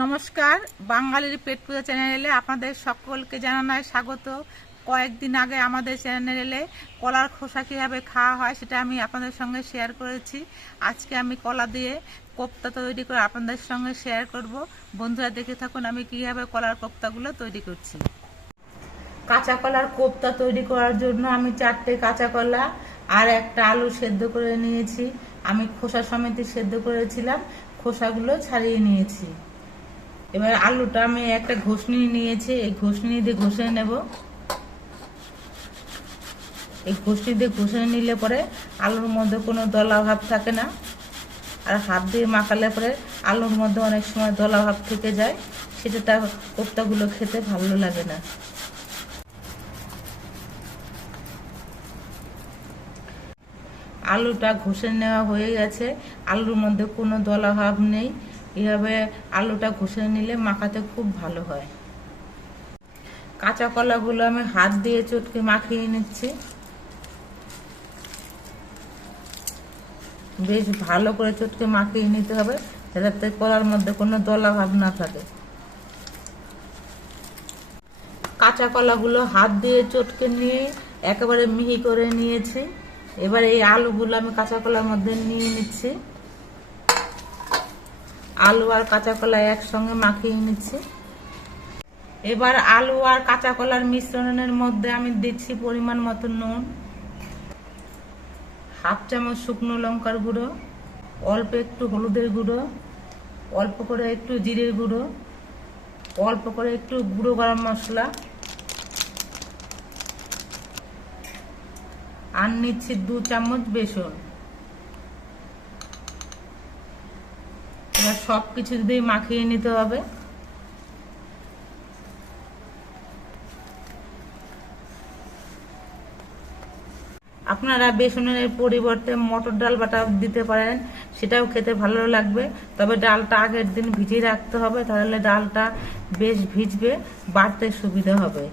নমস্কার, বাঙালির পেট পূজা চ্যানেলে আপনাদের সকলকে জানানোয় স্বাগত। কয়েকদিন আগে আমাদের চ্যানেলে কলার খোসা কীভাবে খাওয়া হয় সেটা আমি আপনাদের সঙ্গে শেয়ার করেছি। আজকে আমি কলা দিয়ে কোপ্তা তৈরি করে আপনাদের সঙ্গে শেয়ার করব। বন্ধুরা, দেখে থাকুন আমি কীভাবে কলার কোপ্তাগুলো তৈরি করছি। কাঁচা কলার কোপ্তা তৈরি করার জন্য আমি চারটে কাঁচা কলা আর একটা আলু সেদ্ধ করে নিয়েছি। আমি খোসা সমেত সেদ্ধ করেছিলাম, খোসাগুলো ছাড়িয়ে নিয়েছি। এবার আলুটা আমি একটা ঘষনি নিয়েছি, এই ঘষনি দিয়ে ঘষে নেব। এই ঘষনি দিয়ে ঘষে নিলে পরে আলুর মধ্যে কোনো দলা ভাব থাকে না। আর হাত দিয়ে মাখালে পরে আলুর মধ্যে অনেক সময় দলা ভাব থেকে যায় সেটা তার কোপ্তাগুলো খেতে ভালো লাগে না। আলুটা ঘষে নেওয়া হয়ে গেছে, আলুর মধ্যে কোনো দলা ভাব নেই। এভাবে আলুটা ঘষে নিলে মাখাতে খুব ভালো হয়। কাঁচা কলাগুলো আমি হাত দিয়ে চটকে মাখিয়ে নিচ্ছি। বেশ ভালো করে চটকে মাখিয়ে নিতে হবে যাতে কলার মধ্যে কোনো দলা ভাব না থাকে। কাঁচা কলাগুলো হাত দিয়ে চটকে নিয়ে একেবারে মিহি করে নিয়েছি। এবার এই আলুগুলো আমি কাঁচা কলার মধ্যে নিয়ে নিচ্ছি। আলু আর কাঁচা কলা একসঙ্গে মাখিয়ে নিচ্ছি। এবার আলু আর কাঁচা কলার মিশ্রণের মধ্যে আমি দিচ্ছি পরিমাণ মতো নুন, হাফ চামচ শুকনো লঙ্কার গুঁড়ো, অল্প একটু হলুদের গুঁড়ো, অল্প করে একটু জিরের গুঁড়ো, অল্প করে একটু গুঁড়ো গরম মশলা, আর নিচ্ছি দু চামচ বেসন। এবার সব কিছু দিয়ে মাখিয়ে নিতে হবে। আপনারা বেসনের পরিবর্তে মটর ডাল বাটা দিতে পারেন, সেটাও খেতে ভালো লাগবে। তবে ডালটা আগের দিন ভিজিয়ে রাখতে হবে, তাহলে ডালটা বেশ ভিজবে, বাড়তে সুবিধা হবে।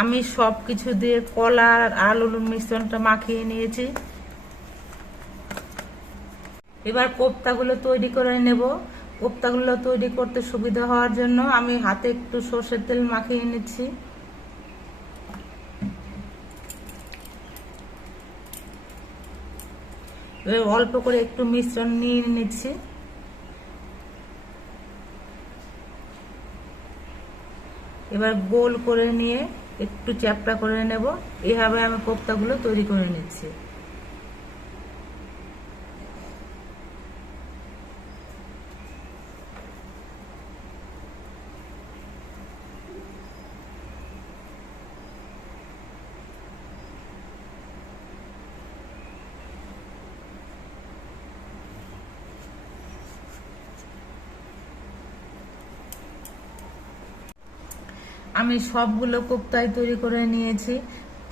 আমি সব কিছু দিয়ে কলা আর আলুর মিশ্রণটা মাখিয়ে নিয়েছি। এবার কোপ্তাগুলো তৈরি করে নেব। কোপ্তাগুলো তৈরি করতে সুবিধা হওয়ার জন্য আমি হাতে একটু সর্ষের তেল মাখিয়ে নিচ্ছি। অল্প করে একটু মিশ্রণ নিয়ে নিচ্ছি। এবার গোল করে নিয়ে একটু চ্যাপটা করে নেব। এভাবে আমি কোপ্তাগুলো তৈরি করে নিচ্ছি। আমি সবগুলো কোপ্তাই তৈরি করে নিয়েছি।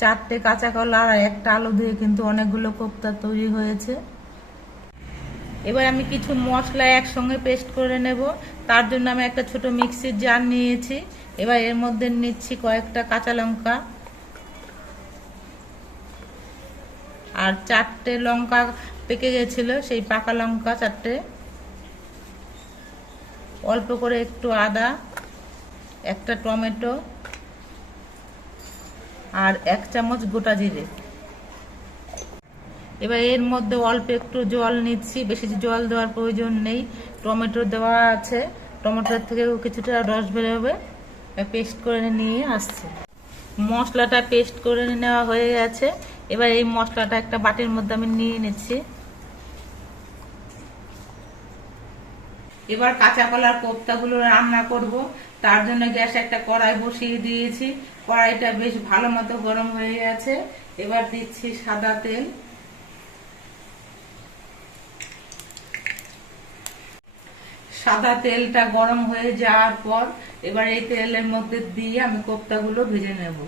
চারটে কাঁচা কলা আর একটা আলু দিয়ে কিন্তু অনেকগুলো কোপ্তা তৈরি হয়েছে। এবার আমি কিছু মশলা একসঙ্গে পেস্ট করে নেব। তার জন্য আমি একটা ছোট মিক্সির জার নিয়েছি। এবার এর মধ্যে নিচ্ছি কয়েকটা কাঁচা লঙ্কা। আর চারটে লঙ্কা পেকে গেছিল, সেই পাকা লঙ্কা চারটে। অল্প করে একটু আদা। একটা টমেটো আর এক চামচ গোটা জিরে। এবার এর মধ্যে অল্প একটু জল নিচ্ছি, বেশি জল দেওয়ার প্রয়োজন নেই। টমেটো দেওয়া আছে, টমেটোর থেকেও কিছুটা রস বেরোবে পেস্ট করে নিয়ে আসছে। মশলাটা পেস্ট করে নেওয়া হয়ে গেছে। এবার এই মশলাটা একটা বাটির মধ্যে আমি নিয়ে নিচ্ছি। এবার কাঁচা কলার কোপ্তাগুলো রান্না করব। তার জন্য গ্যাসে একটা কড়াই বসিয়ে দিয়েছি। কড়াইটা বেশ ভালো মতো গরম হয়ে গেছে। এবার দিচ্ছি সাদা তেল। সাদা তেলটা গরম হয়ে যাওয়ার পর এবার এই তেলের মধ্যে দিয়ে আমি কোপ্তাগুলো ভেজে নেব।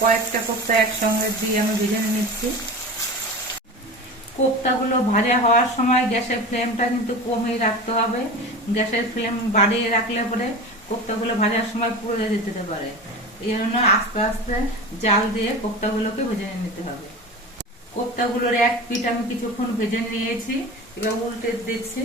কয়েকটা কোপ্তা একসঙ্গে দিয়ে আমি ভেজে নিচ্ছি। কোপ্তাগুলো ভাজা হওয়ার সময় গ্যাসের ফ্লেমটা কিন্তু কমিয়ে রাখতে হবে। গ্যাসের ফ্লেম বাড়িয়ে রাখলে পরে কোপ্তাগুলো ভাজার সময় পুড়ে যেতে পারে। এই জন্য আস্তে আস্তে জাল দিয়ে কোপ্তাগুলোকে ভেজে নিতে হবে। কোপ্তাগুলোর এক পিঠ আমি কিছুক্ষণ ভেজে নিয়েছি, এবার উল্টে দিচ্ছি।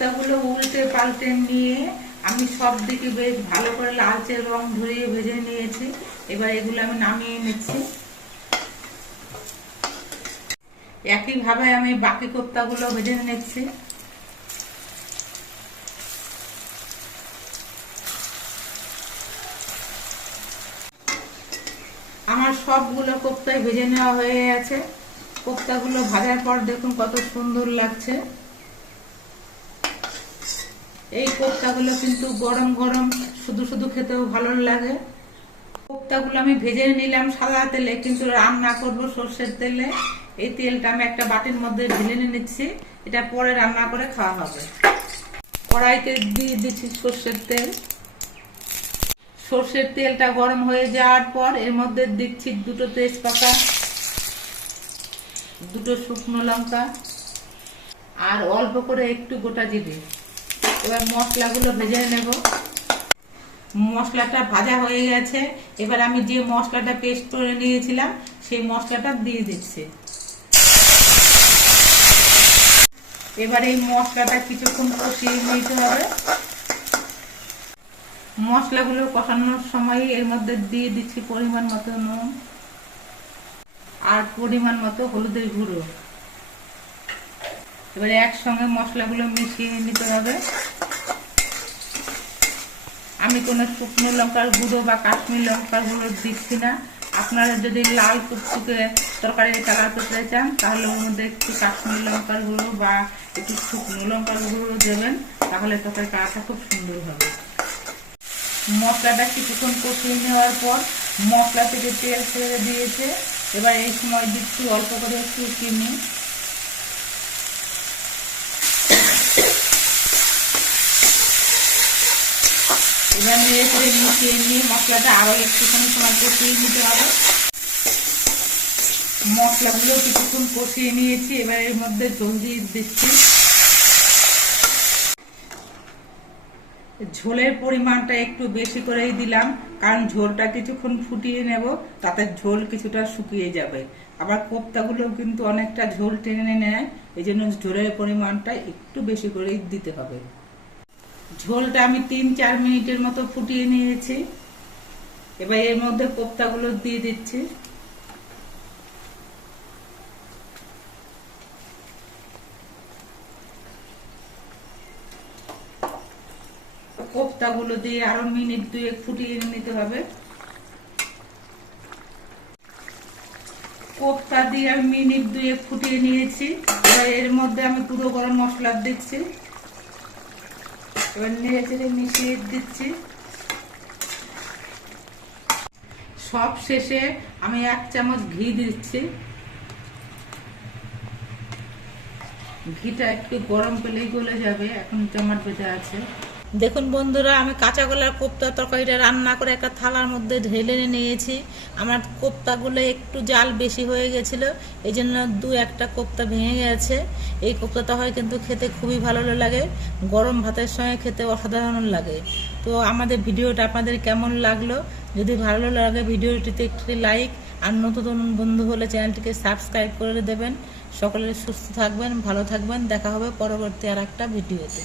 কোপ্তাগুলো উল্টে পাল্টে নিয়ে আমি সব দিকে বেশ ভালো করে লালচে রং ধরিয়ে ভেজে নিয়েছি। এবার এগুলো আমি নামিয়ে নিচ্ছি। একইভাবে আমি বাকি কোপ্তাগুলো ভেজে নিচ্ছি। আমার সবগুলো কোপ্তায় ভেজে নেওয়া হয়ে গেছে। কোপ্তাগুলো ভাজার পর দেখুন কত সুন্দর লাগছে। এই কোপ্তাগুলো কিন্তু গরম গরম, শুধু শুধু খেতেও ভালো লাগে। কোপ্তাগুলো আমি ভেজে নিলাম সাদা তেলে, কিন্তু রান্না করব সর্ষের তেলে। এই তেলটা আমি একটা বাটির মধ্যে ঢেলে নিচ্ছি, এটা পরে রান্না করে খাওয়া হবে। কড়াইতে দিয়ে দিচ্ছি সর্ষের তেল। সর্ষের তেলটা গরম হয়ে যাওয়ার পর এর মধ্যে দিচ্ছি দুটো তেজপাতা, দুটো শুকনো লঙ্কা, আর অল্প করে একটু গোটা জিরে। এবার মশলাগুলো ভেজে নেব। মশলাটা ভাজা হয়ে গেছে। এবার আমি যে মশলাটা পেস্ট করে নিয়েছিলাম, সেই মশলাটা দিয়ে দিচ্ছি। এবার এই মশলাটা কিছুক্ষণ কষিয়ে নিতে হবে। মশলাগুলো কষানোর সময় এর মধ্যে দিয়ে দিচ্ছি পরিমাণ মতো নুন আর পরিমাণ মতো হলুদের গুঁড়ো। এবারে একসঙ্গে মশলাগুলো মিশিয়ে নিতে হবে। আমি কোনো শুকনো লঙ্কার গুঁড়ো বা কাশ্মীর লঙ্কার গুঁড়ো দিচ্ছি না। আপনারা যদি লাল টুকটুকে তরকারি কালার করতে চান, তাহলে ওর মধ্যে একটু কাশ্মীর লঙ্কার গুঁড়ো বা একটু শুকনো লঙ্কার গুঁড়ো দেবেন, তাহলে তরকারি কালারটা খুব সুন্দর হবে। মশলাটা কিছুক্ষণ কষিয়ে নেওয়ার পর মশলা থেকে তেল ছেড়ে দিয়েছে। এবার এই সময় দিচ্ছি অল্প করে একটু চিনি। এবার নেড়ে করে মিশিয়ে নিয়ে মশলাটা আরও একটুখানি সময় কষিয়ে নিতে হবে। মশলাগুলো কিছুক্ষণ কষিয়ে নিয়েছি, এবার এর মধ্যে জল দিচ্ছি। ঝোলের পরিমাণটা একটু বেশি করেই দিলাম, কারণ ঝোলটা কিছুক্ষণ ফুটিয়ে নেব, তাতে ঝোল কিছুটা শুকিয়ে যাবে। আবার কোপ্তাগুলো কিন্তু অনেকটা ঝোল টেনে নেয় এই জন্য ঝোলের পরিমাণটা একটু বেশি করেই দিতে হবে। ঝোলটা আমি তিন, চার মিনিটের মতো ফুটিয়ে নিয়েছি। এবার এর মধ্যে কোপ্তাগুলো দিয়ে দিচ্ছি। কোপ্তাগুলো দিয়ে আরও মিনিট দুয়েক ফুটিয়ে নিতে হবে। কোপ্তা দিয়ে আমি মিনিট দুয়েক ফুটিয়ে নিয়েছি। এবার এর মধ্যে আমি পুরো গরম মশলা দিচ্ছি। মিশিয়ে দিচ্ছি। সব শেষে আমি এক চামচ ঘি দিচ্ছি। ঘিটা একটু গরম পেলেই গলে যাবে, এখন জমাট বেঁধে আছে। দেখুন বন্ধুরা, আমি কাঁচা কলার কোপ্তা তরকারিটা রান্না করে একটা থালার মধ্যে ঢেলে নিয়েছি। আমার কোপ্তাগুলো একটু জাল বেশি হয়ে গেছিল, এই জন্য দু একটা কোপ্তা ভেঙে গেছে। এই কোপ্তা তরকারি কিন্তু খেতে খুবই ভালো লাগে, গরম ভাতের সঙ্গে খেতে অসাধারণ লাগে। তো আমাদের ভিডিওটা আপনাদের কেমন লাগল? যদি ভালো লাগে ভিডিওটিতে একটি লাইক, আর নতুন বন্ধু হলে চ্যানেলটিকে সাবস্ক্রাইব করে দেবেন। সকলে সুস্থ থাকবেন, ভালো থাকবেন, দেখা হবে পরবর্তী আর একটা ভিডিওতে।